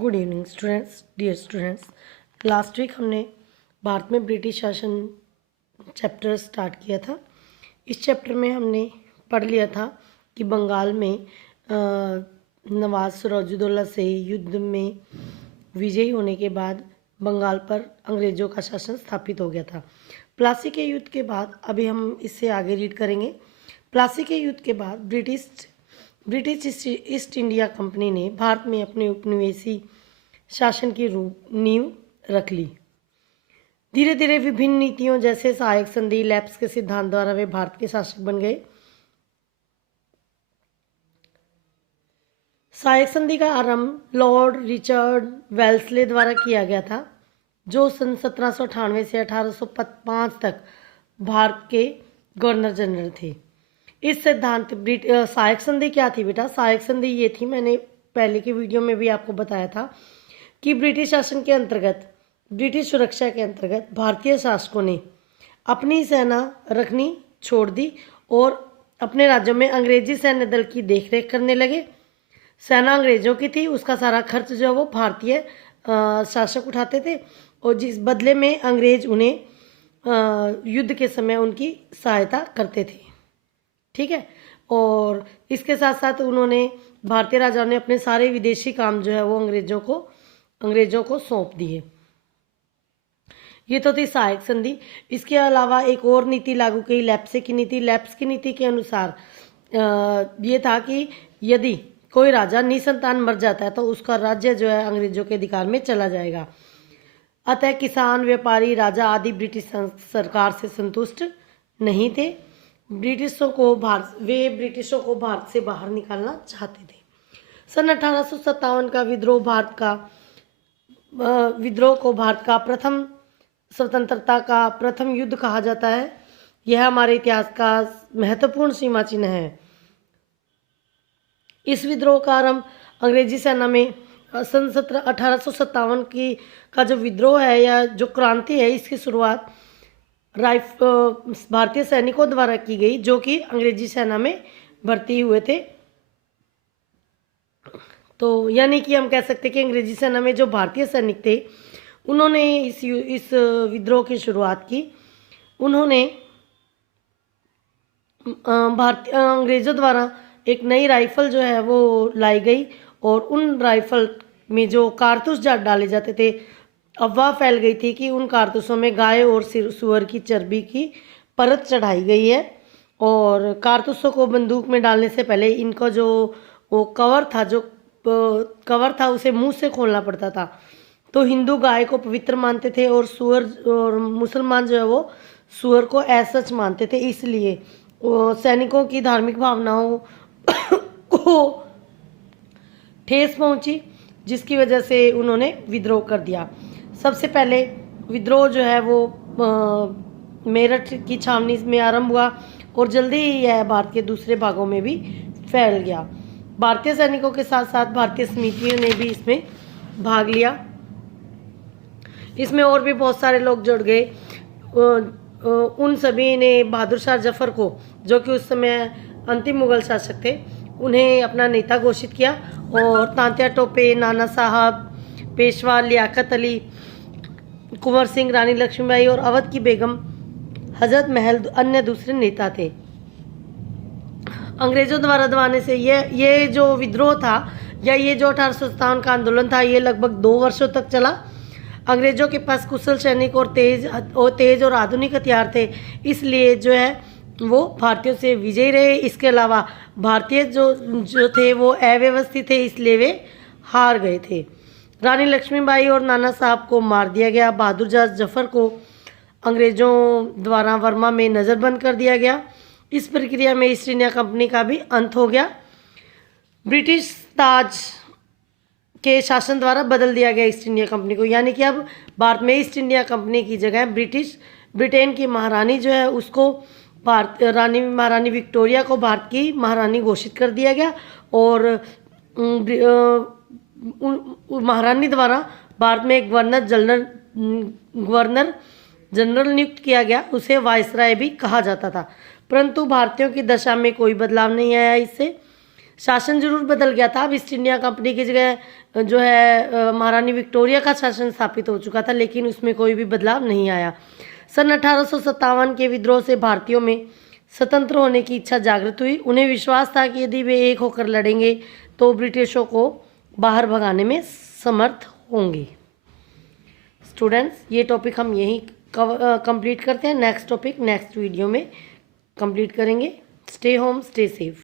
Good evening students, dear students. Last week हमने भारत में British शासन चैप्टर स्टार्ट किया था। इस चैप्टर में हमने पढ़ लिया था कि बंगाल में नवाज सिराजुद्दौला से युद्ध में विजयी होने के बाद बंगाल पर अंग्रेज़ों का शासन स्थापित हो गया था। प्लासी के युद्ध के बाद अभी हम इससे आगे रीड करेंगे। प्लासी के युद्ध के बाद ब्रिटिश ईस्ट इंडिया कंपनी ने भारत में अपने उपनिवेशी शासन की नींव रख ली। धीरे धीरे विभिन्न नीतियों जैसे सहायक संधि, लैप्स के सिद्धांत द्वारा वे भारत के शासक बन गए। सहायक संधि का आरंभ लॉर्ड रिचर्ड वेल्सले द्वारा किया गया था, जो सन 1798 से 1805 तक भारत के गवर्नर जनरल थे। इस सिद्धांत सहायक संधि क्या थी बेटा? सहायक संधि ये थी, मैंने पहले की वीडियो में भी आपको बताया था कि ब्रिटिश शासन के अंतर्गत, ब्रिटिश सुरक्षा के अंतर्गत भारतीय शासकों ने अपनी सेना रखनी छोड़ दी और अपने राज्यों में अंग्रेजी सैन्य दल की देखरेख करने लगे। सेना अंग्रेजों की थी, उसका सारा खर्च जो है वो भारतीय शासक उठाते थे और जिस बदले में अंग्रेज उन्हें युद्ध के समय उनकी सहायता करते थे। ठीक है। और इसके साथ साथ उन्होंने, भारतीय राजाओं ने अपने सारे विदेशी काम जो है वो अंग्रेजों को सौंप दिए। ये तो थी सहायक संधि। इसके अलावा एक और नीति लागू की, लैप्स की नीति। लैप्स की नीति के अनुसार ये था कि यदि कोई राजा निसंतान मर जाता है तो उसका राज्य जो है अंग्रेजों के अधिकार में चला जाएगा। अतः किसान, व्यापारी, राजा आदि ब्रिटिश सरकार से संतुष्ट नहीं थे। ब्रिटिशों को भारत से बाहर निकालना चाहते थे। सन 1857 का विद्रोह को भारत का प्रथम स्वतंत्रता का प्रथम युद्ध कहा जाता है। यह हमारे इतिहास का महत्वपूर्ण सीमा चिन्ह है। इस विद्रोह का आरंभ अंग्रेजी सेना में सन 1857 की का जो विद्रोह है या जो क्रांति है, इसकी शुरुआत भारतीय सैनिकों द्वारा की गई, जो कि अंग्रेजी सेना में भर्ती हुए थे। तो यानी कि हम कह सकते हैं कि अंग्रेजी सेना में जो भारतीय सैनिक थे उन्होंने इस विद्रोह की शुरुआत की। उन्होंने अंग्रेजों द्वारा एक नई राइफल जो है वो लाई गई और उन राइफल में जो कारतूस डाले जाते थे, अफवाह फैल गई थी कि उन कारतूसों में गाय और सुअर की चर्बी की परत चढ़ाई गई है और कारतूसों को बंदूक में डालने से पहले इनका जो वो कवर था उसे मुंह से खोलना पड़ता था। तो हिंदू गाय को पवित्र मानते थे और मुसलमान जो है वो सुअर को ऐसा सच मानते थे। इसलिए सैनिकों की धार्मिक भावनाओं को ठेस पहुंची, जिसकी वजह से उन्होंने विद्रोह कर दिया। सबसे पहले विद्रोह जो है वो मेरठ की छावनी में आरंभ हुआ और जल्दी ही यह भारत के दूसरे भागों में भी फैल गया। भारतीय सैनिकों के साथ साथ भारतीय समितियों ने भी इसमें भाग लिया। इसमें और भी बहुत सारे लोग जुड़ गए। उन सभी ने बहादुर शाह जफर को, जो कि उस समय अंतिम मुगल शासक थे, उन्हें अपना नेता घोषित किया और तांत्या टोपे, नाना साहब, पेशवा लियाकत अली, कुंवर सिंह, रानी लक्ष्मीबाई और अवध की बेगम, हजरत महल अन्य दूसरे नेता थे। अंग्रेजों द्वारा दबाने से ये जो विद्रोह था या ये जो 1857 का आंदोलन था, ये लगभग 2 वर्षों तक चला। अंग्रेजों के पास कुशल सैनिक और तेज और आधुनिक हथियार थे, इसलिए जो है वो भारतीयों से विजयी रहे। इसके अलावा भारतीय जो थे वो अव्यवस्थित थे, इसलिए वे हार गए थे। रानी लक्ष्मीबाई और नाना साहब को मार दिया गया। बहादुर शाह जफर को अंग्रेजों द्वारा बर्मा में नज़रबंद कर दिया गया। इस प्रक्रिया में ईस्ट इंडिया कंपनी का भी अंत हो गया। ब्रिटिश ताज के शासन द्वारा बदल दिया गया ईस्ट इंडिया कंपनी को, यानी कि अब भारत में ईस्ट इंडिया कंपनी की जगह ब्रिटेन की महारानी जो है उसको महारानी विक्टोरिया को भारत की महारानी घोषित कर दिया गया और महारानी द्वारा भारत में एक गवर्नर जनरल नियुक्त किया गया। उसे वायसराय भी कहा जाता था। परंतु भारतीयों की दशा में कोई बदलाव नहीं आया। इससे शासन जरूर बदल गया था। अब ईस्ट इंडिया कंपनी की जगह जो है महारानी विक्टोरिया का शासन स्थापित हो चुका था, लेकिन उसमें कोई भी बदलाव नहीं आया। सन 1857 के विद्रोह से भारतीयों में स्वतंत्र होने की इच्छा जागृत हुई। उन्हें विश्वास था कि यदि वे एक होकर लड़ेंगे तो ब्रिटिशों को बाहर भगाने में समर्थ होंगे। स्टूडेंट्स, ये टॉपिक हम यहीं कंप्लीट करते हैं। नेक्स्ट टॉपिक नेक्स्ट वीडियो में कंप्लीट करेंगे। Stay home, stay safe.